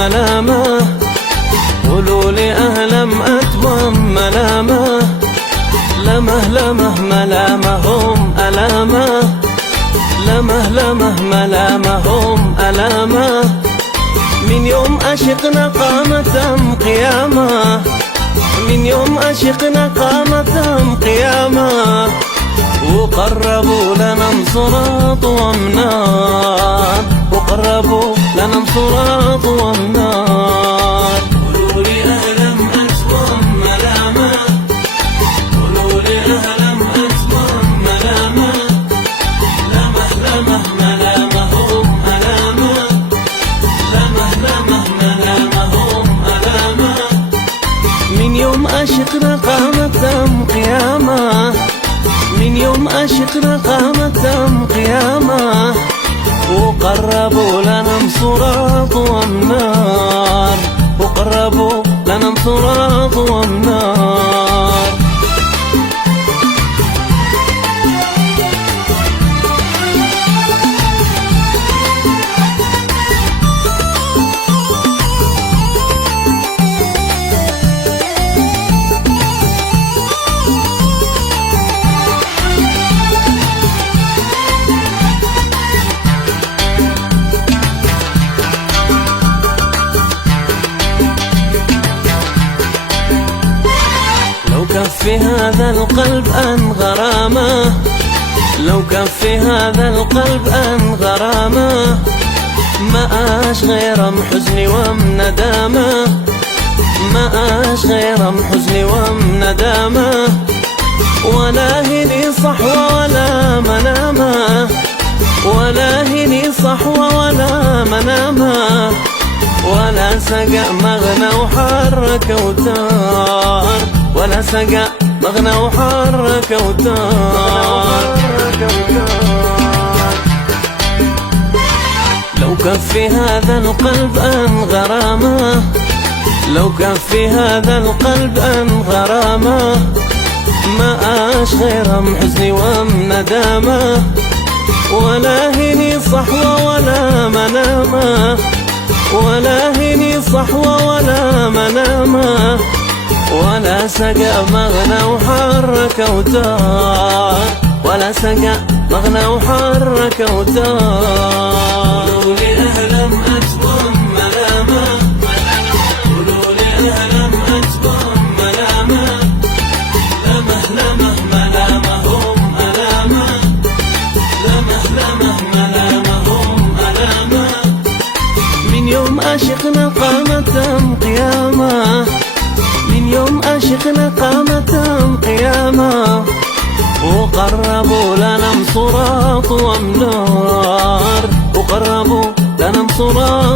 ملامة، قولوا لي أهلا أتمم ملامة، لمه لمه ملامهم ألامة، لمه لمه ملامهم ألامة. من يوم أشقنا قامتهم قيامة، من يوم أشقنا قامتهم قيامة، وقربوا لنا انصراط ومنار، وقربوا لنا انصراط ومنار. قولوا لي أهلا أتمم ملامة، قولوا لي أهلا أتمم ملامة، لمه لمه ملامهم ألامة، لمه لمه ملامهم ألامة. من يوم أشقنا قامتهم قيامة، من يوم أشقنا قامتهم قيامة، وقربوا لنا انصراط ومنار، وقربوا لنا انصراط ومنار. لو كان في هذا القلب أن غرامة، لو كان في هذا القلب أن غرامة، ما أش غير محزني ومندامة، ما أش غير محزني ومندامة. ولا هني صحوة ولا منامة، ولا هني صحوة ولا منامة، ولا سقى مغنى وحرك وتار، ولا سقى مغنى وحرك وتار. لو كان في هذا القلب أن غرامة، لو كان في هذا القلب أن غرامة، ما أش غير محزني ومندامة، ولا هني صحوة ولا منامة، ولا هني صحوة ولا منامة، ولا سقى مغنى وحرك وتار، ولا سقى مغنى وحرك وتار. قولوا لي أهلا أتمم ملامة، قولوا لي أهلا أتمم ملامة، لمه لمه ملامهم ألامة، لمه لمه ملامهم ألامة. من يوم أشقنا قامتهم قيامة، من يوم أشقنا قامتهم قيامة، وقربوا لنا انصراط ومنار، وقربوا لنا انصراط